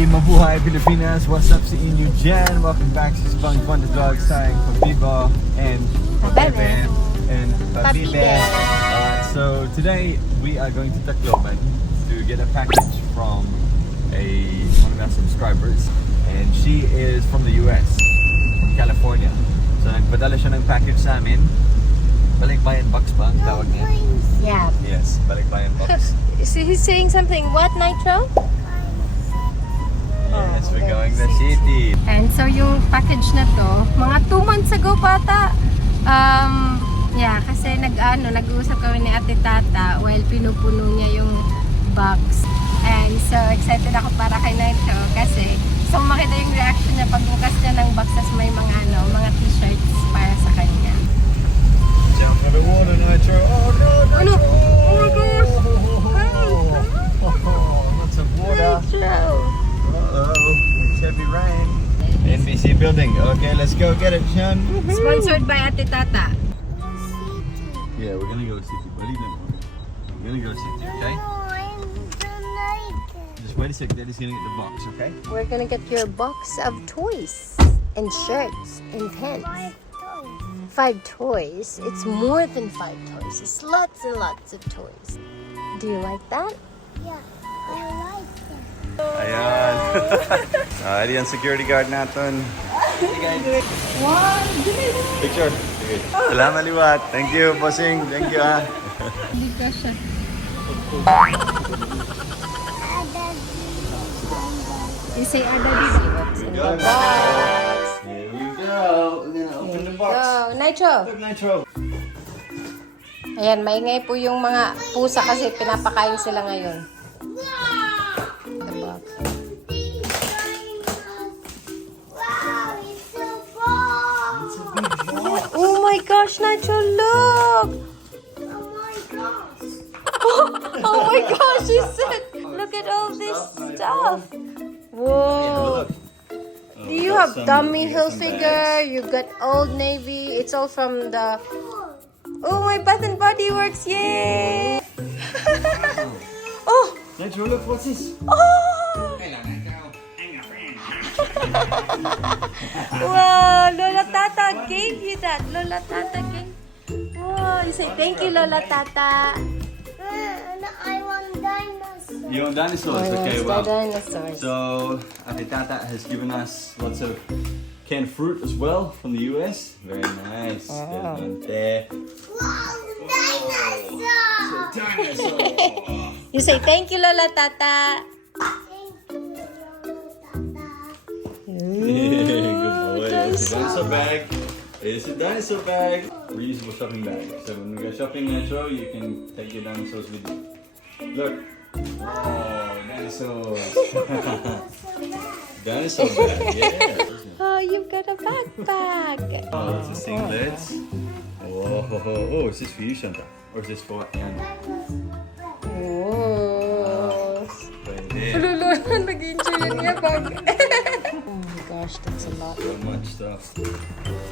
Hey, mabuhay Pilipinas! What's up sa inyo dyan? Welcome back to SpongeBob the Dog Sign from Viva and Bebe and Papibe. So today we are going to Tacloban to get a package from one of our subscribers, and she is from the US, from California. So nagpadala siya ng package sa amin. Balikbayan Box ba ang tawag niya? Yeah. Yes, Balikbayan Box. So he's saying something. What, Nitro? Yes, we're going to the city. And so yung package na to, mga 2 months ago pata. Kasi nag-uusap kami ni Ate Tata while pinupuno niya yung box. And so excited ako para kay Nitro kasi gusto kong makita yung reaction niya pagbukas niya ng box, tas may mga t-shirts para sa kanya. Jump in the water, Nitro. Oh no, Nitro! Oh my gosh! Lots of water. Nitro! Uh-oh, it's heavy rain. NBC building. Okay, let's go get it, Sean. Sponsored by Ate Tata. Yeah, we're gonna go city. Believe me. We're gonna go city, okay? Just wait a sec. Daddy's gonna get the box, okay? We're gonna get your box of toys and shirts and pens. 5 toys. It's more than 5 toys. It's lots and lots of toys. Do you like that? Yeah, I like it. Ayan. Ready ang security guard natin. Picture. Okay. Salamat liwat. Thank you, bossing. Thank you, ah. Hindi ka siya. You say Ada what's in the box? Here we go. We're gonna open the box. Go, Nitro! Look, Nitro. Ayan, maingay po yung mga pusa kasi pinapakain sila ngayon. The box. Wow, it's so fun. Oh my gosh, Nitro, look! Oh my gosh. Oh my gosh, he said, look at all this stuff. Whoa. Do you have Dummy Hilfiger? You got Old Navy. It's all from the... Oh, my Bath and Body Works. Yay! Oh! Nitro, look, what's this? Oh! Wow, Lola Tata gave you that. Lola Tata gave... Wow, you say thank you, Lola Tata. And I want dinosaurs. You want dinosaurs? Oh, Okay, it's well. the dinosaurs. So, Ate Tata has given us lots of canned fruit as well from the US. Very nice. Wow. There. Wow, dinosaur. Dinosaur. You say thank you, Lola Tata. Thank you, Tata. Good boy. It's a dinosaur. dinosaur bag. It's a dinosaur bag. Reusable shopping bag. So when we go shopping, Nitro, you can take your dinosaurs with you. Look. Oh, dinosaurs. Dinosaur bag, yeah. Oh, you've got a backpack. Oh, it's a singlet. Oh, is this for you, Shanta? Or is this for Anna? Oh. Right there. Lolo, nag-enjoy yun niya bag. Oh my gosh, that's a lot. So much stuff.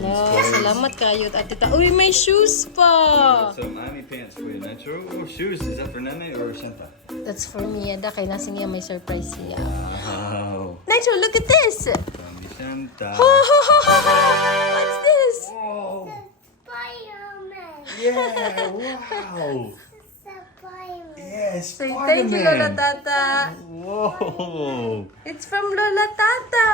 No, salamat kayo at tita. Uy, may shoes pa. Some army pants for you, Nitro. Oh, shoes. Is that for Nene or Shanta? That's for me, Ada. Kay nasa niya may surprise siya. Wow. Nitro, look at this. From Shanta. What's this? Whoa. Spider-Man. Yeah, wow. Spider-Man. Yeah, Say Spider-Man. thank you, Lola Tata. Whoa. It's from Lola Tata.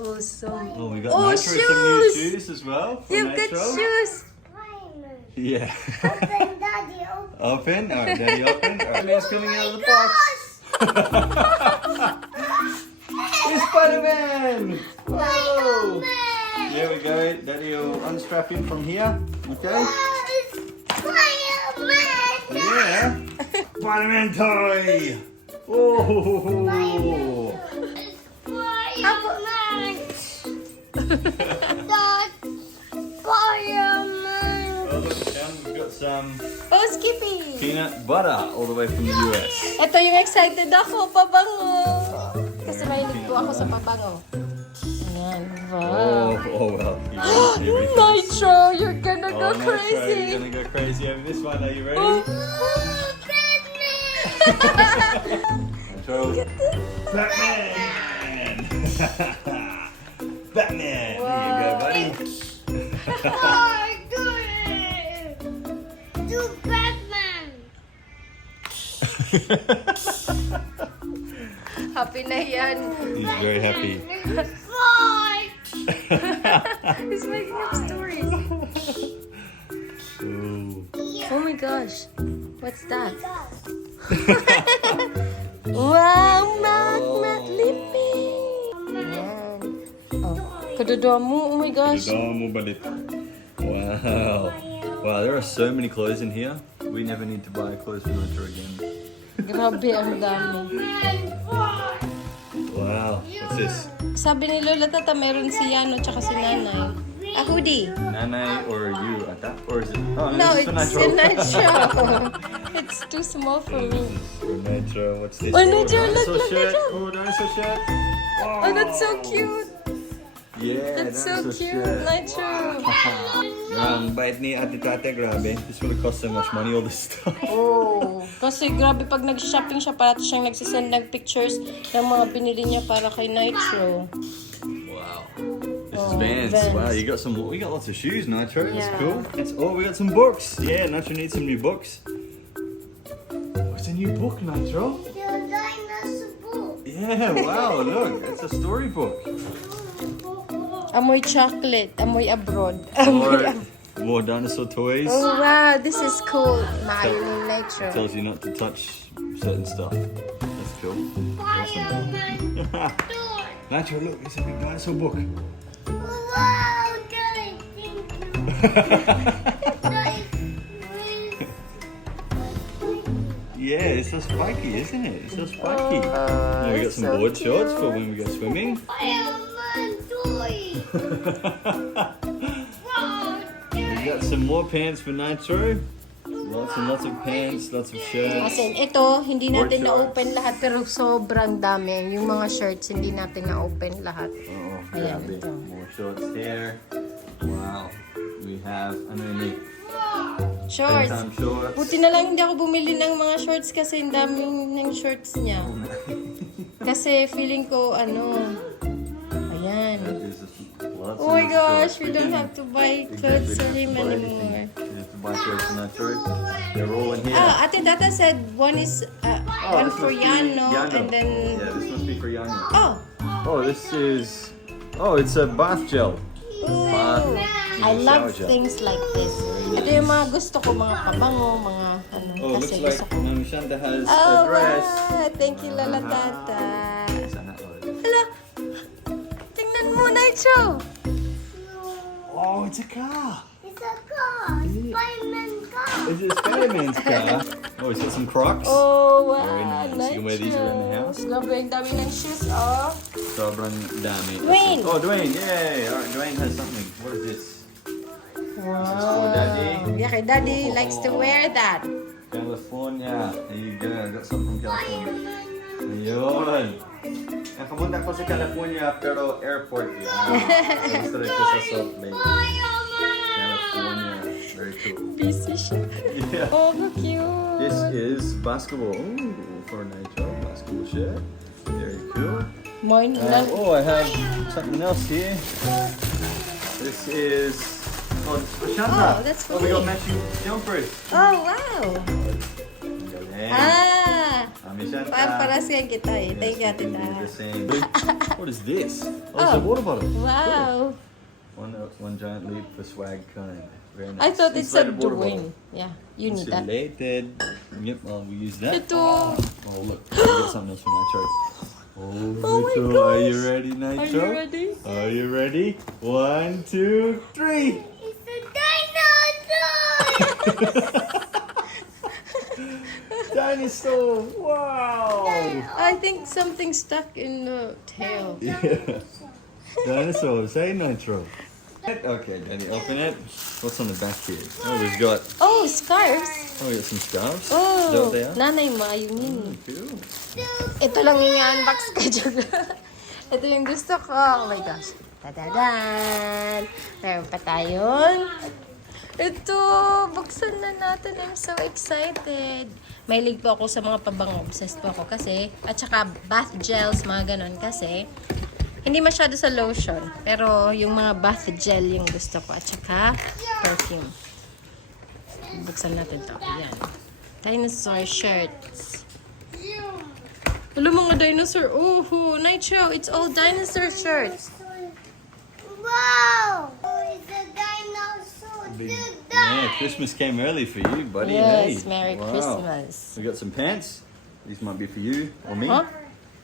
Awesome. Oh, we got Oh, Nitro some new shoes. shoes as well. From You've got Nitro. shoes. Spider-Man. Yeah. Open, Daddy, open. Open? Alright, Daddy, open. Alright, man's coming out of the box. It's Spider-Man! Whoa! Spider-Man. There we go. Daddy will unstrap him from here. Okay? Spider-Man. Yeah. Spider-Man toy! Whoa! Spider-Man. That's Spider-Man. Oh, look, Sam, we've got some Oh, Skippy. peanut butter all the way from the US. Ito yung excited ako, pabango. Kasi mahilig po ako sa pabango. Ayan, wow. Oh well. You ready for this? Nitro, you're gonna go Nitro, you're crazy. gonna go crazy over this one. Are you ready? Oh. Oh, goodness. Nitro. Batman! Batman! There you go, buddy. Oh, do it. Do Batman. Happy na yan. He's very happy. Fight. He's making up stories. Oh. Oh my gosh. What's that? Wow, Matt Lippy. Yan. Oh, kadadwa mo. Oh my gosh. Wow. Wow, there are so many clothes in here. We never need to buy clothes for winter again. Grabe, ang dami. Wow. What's this? Sabi ni Lola Tata, meron si Yano tsaka si Nanay. A hoodie. Nanay or you at that? Or is it? Oh, No, this is it's for a Nitro. Nitro. It's too small for me. For Nitro. What's this? Oh, Nitro, look, dinosaur look, shirt. Nitro. Oh, dinosaur shirt. Oh, that's so cute. Yeah, That's so dinosaur cute, shirt. Nitro. Bait ni Ate Tate, grabe. This would have cost so much money, all this stuff. Oh, kasi grabe pag nag-shopping siya, parati siyang nagsisend ng pictures ng mga binili niya para kay Nitro. Wow. This is Oh, Vans. Vans. Wow, you got some. We got lots of shoes, Nitro. That's Yeah. cool. Oh, we got some books. Yeah, Nitro needs some new books. Oh, it's a new book, Nitro. The dinosaur book. Yeah, wow, look, it's a storybook. Amoy chocolate, amoy abroad. More dinosaur toys. Oh wow, this is cool. Maayo ni Nitro. Tells you not to touch certain stuff. That's cool. Fireman door. Nitro, look, it's a big dinosaur book. Wow, Daddy, thank you. Daddy, Yeah, it's so spiky, isn't it? It's so spiky. Oh, Now we got it's some so board shorts for cute. when we go swimming. Fireman toy. Wow, We got some more pants for Nitro. Lots and lots of pants, lots of shirts. As in, ito, hindi natin Board na-open lahat pero sobrang dami. Yung mga shirts, hindi natin na-open lahat. Oh, Ayan, grab it. ito. More shorts here. Wow. We have underneath Shorts. bedtime shorts. Buti na lang hindi ako bumili ng mga shorts kasi ang daming ng shorts niya. Kasi feeling ko, ayan. Lots Oh my of gosh, shorts. we don't have to buy clothes for him Buy anymore. anything. You have to buy clothes for Nitro. They're all in here. Ah, Ate Tata said one is one this for must be Yano, and then Yeah, this must be for Yano. oh, Oh, this is. Oh, it's a bath gel. ooh, Bath. I love Shower gel. things like this. Ito yung mga gusto ko, mga pabango, mga Oh, looks kasi like gusto ko. Mami Shanta has a Oh, dress. wow. Thank you, Lola Tata. Sana all. Hala, tingnan mo, Nitro. Oh, it's a car. it's a car. Spider-Man car. Is it Spider-Man's car? Oh, he's got some Crocs. Oh, wow, Very nice. You can wear these around the house. Grabe, ang dami ng shoes, oh. Sobrang dami. Dwaine. Oh, Dwaine, yay! Alright, Dwaine has something. What is this? Wow. Daddy. Yeah, kay Daddy likes to wear that. California. There you go. I got some from California. Ayun. Nakamunta ko sa California pero airport yun. Gusto rin ko sa Salt Lake. California. Very cool. Busy siya. Yeah. Oh, how cute. This is basketball. Ooh, for Nitro. Basketball shirt. Very cool. Mine lang. Oh, I have something else here. This is. Oh, Shanta. Oh, that's for we got me. matching jumpers. Oh, wow. Galing. Ah, Mami Shanta. para siya kita eh. Thank you, Yes, Ate we can do Tata. the same. What is this? Oh, it's Oh. a water bottle. Wow. One giant leap for swag kind. Very nice. I thought it said Insulated water Dwaine. bottle. Yeah, you need that. Insulated. Yep, we use that. Ito. Oh, look. We get something else from Nitro. Oh, Oh my Nitro. Are you gosh. ready, Are Nitro? you ready? Are you ready? 1, 2, 3. It's a dinosaur. Dinosaur. Wow. I think something stuck in the tail. Yeah. Dinosaur. Say Nitro. Okay, Danny, open it. What's on the back here? Oh, we've got. Oh, scarves. Oh, we got some scarves. Is that Oh, what they are? nanay maayo yun. Cool. Ito lang yung unbox ko. Ito yung gusto ko. Oh my gosh. Tadadan! Meron pa tayon. Ito, buksan na natin. I'm so excited. Mahilig po ako sa mga pabango. Obsessed po ako kasi. At saka bath gels, mga ganon. Kasi hindi masyado sa lotion. Pero yung mga bath gel yung gusto ko. At saka perfume. Buksan natin to. Yan. Dinosaur shirts. Alam mo mga dinosaur. Oh, Nitro. It's all dinosaur shirts. Wow! Oh, it's a dinosaur. Yeah, Christmas came early for you, buddy. Yes, hey. Merry Wow. Christmas. We got some pants. These might be for you or me. Huh?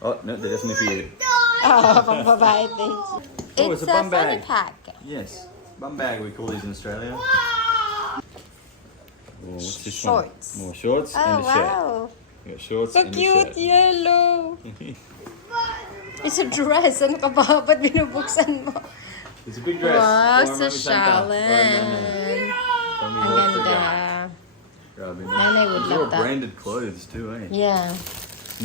Oh, no, they're definitely for you. Oh, pambabae din. Oh, it's a bum funny bag. pack. Yes, bum bag we call these in Australia. Oh, what's this Shorts. one? More shorts Oh, and a shirt. wow. We got shorts So and cute, a shirt. yellow. It's a dress. Ano ka ba? Ba't binubuksan mo? It's a big dress. Wow, for sa Mami Santa. Shalan. Tommy Ang Hilfiger. ganda. Grabe, man. Nanay would These are love all that. branded clothes too, eh? Yeah.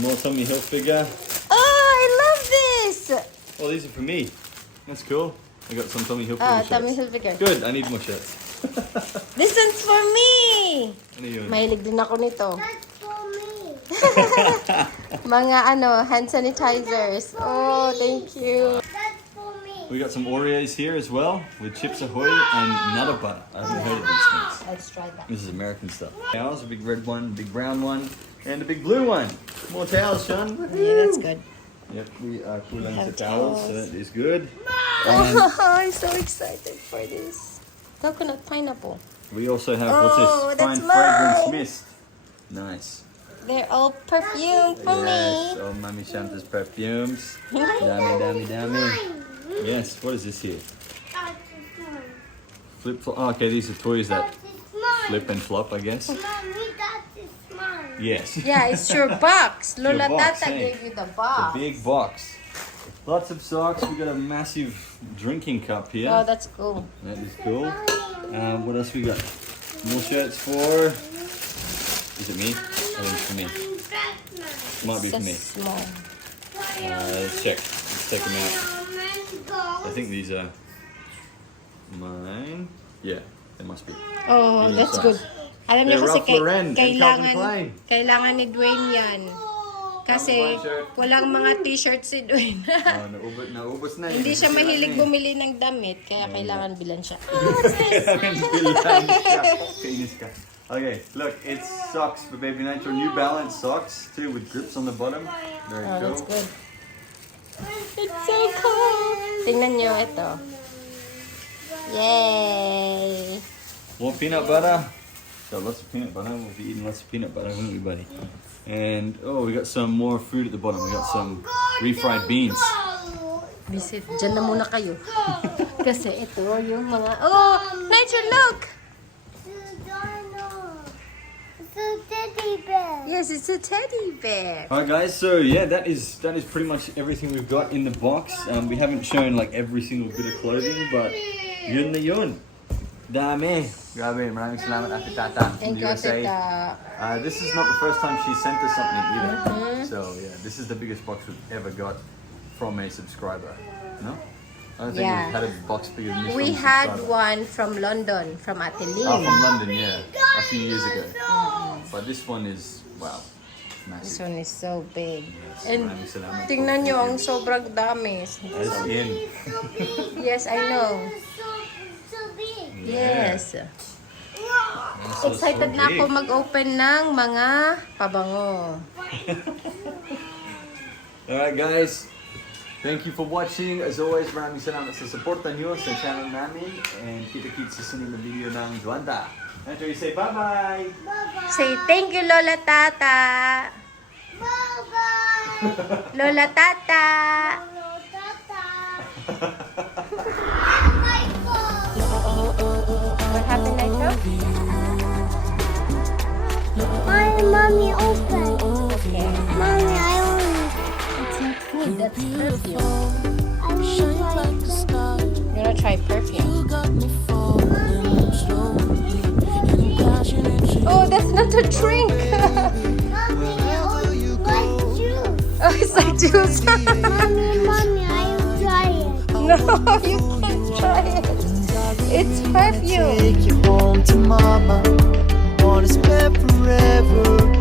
More Tommy Hilfiger. Oh, I love this! Oh, these are for me. That's cool. I got some Tommy Hilfiger Oh, shirts. Tommy Hilfiger. Good, I need more shirts. This one's for me! Ano yun? Mahilig din ako nito. That's for me. Mga hand sanitizers. Oh, thank you. That's for me. We got some Oreos here as well with Chips Ahoy and Nutter Butter. I haven't heard of these things. Let's try that. This is American stuff. Towels, a big red one, big brown one, and a big blue one. More towels, Sean. Yeah, that's good. Yep, we are cooling Have the towels, so towels. that is good. Oh, I'm so excited for this. Coconut pineapple. We also have Oh, what's this? that's Fine fragrance mine. mist. Nice. They're all perfume for Yes, me. oh, Mami Shanta's perfumes. Dummy. Yes, what is this here? That is mine. Flip flop. Oh, okay, these are toys that That is mine. flip and flop, I guess. Mommy, that is mine. Yes. Yeah, it's your box. Lola box, Tata eh? gave you the The box. big box. Lots of socks. We got a massive drinking cup here. Oh, that's cool. That is cool. What else we got? More shirts for. Is it me? I think it's for me. I'm Batman. Might be It's for me. just small. Let's check. Let's take them out. Go. I think these are mine. Yeah, they must be. Oh, Medium that's size. good. Alam niyo They're kasi Ralph Lauren and kailangan, Calvin Klein. kailangan ni Dwaine yan. Kasi Calvin Klein shirt. walang mga t-shirt si Dwaine. Oh, naubos na. Hindi siya mahilig bumili. bumili ng damit, kaya kailangan bilan siya. Okay, look, it's socks for Baby Nitro. New Balance socks too, with grips on the bottom. Very Oh, cool. that's good. It's so cool. Tingnan niyo ito. Yay! More peanut butter. Got lots of peanut butter. We'll be eating lots of peanut butter, won't we, buddy? And oh, we got some more food at the bottom. We got some refried beans. Visit, dyan na muna kayo. Kasi ito yung mga... Oh! Nigel, look! It's a teddy bear. Yes, it's a teddy bear. Alright guys, so yeah, that is pretty much everything we've got in the box. We haven't shown like every single bit of clothing, but yun na yun. Dami. Grabe, maraming salamat Ate Tata from Thank the you, USA. Tita. This is not the first time she sent us something either. So yeah, this is the biggest box we've ever got from a subscriber. No? I don't think Yeah. we've had a box bigger than this We from a had subscriber. one from London, from Ate Oh, Lynn. from London, yeah. A few years ago. But this one is, wow, This massive. one is so big. Yes, And maraming salamat po. tingnan nyo, ang sobrang dami. As in. Yes, I know. So big. Yes. This is Excited so na big. ako mag-open ng mga pabango. Alright guys, thank you for watching. As always, maraming salamat sa suporta nyo sa channel namin. And kita-kits sa sunod na video ng Duanta. After you say bye-bye! Bye-bye. Say thank you, Lola Tata. Bye-bye. Lola Tata. Hello, Tata. My phone. What happened, Nitro? Mommy, open. Okay. Mommy, I want. It's not food, that's perfume. I want You wanna try perfume? Oh, that's not a drink. Mommy, like juice. Oh, it's like juice. Mommy, I will try it. No, you can't try it. It's perfume. Take you home to mama. Wanna spend forever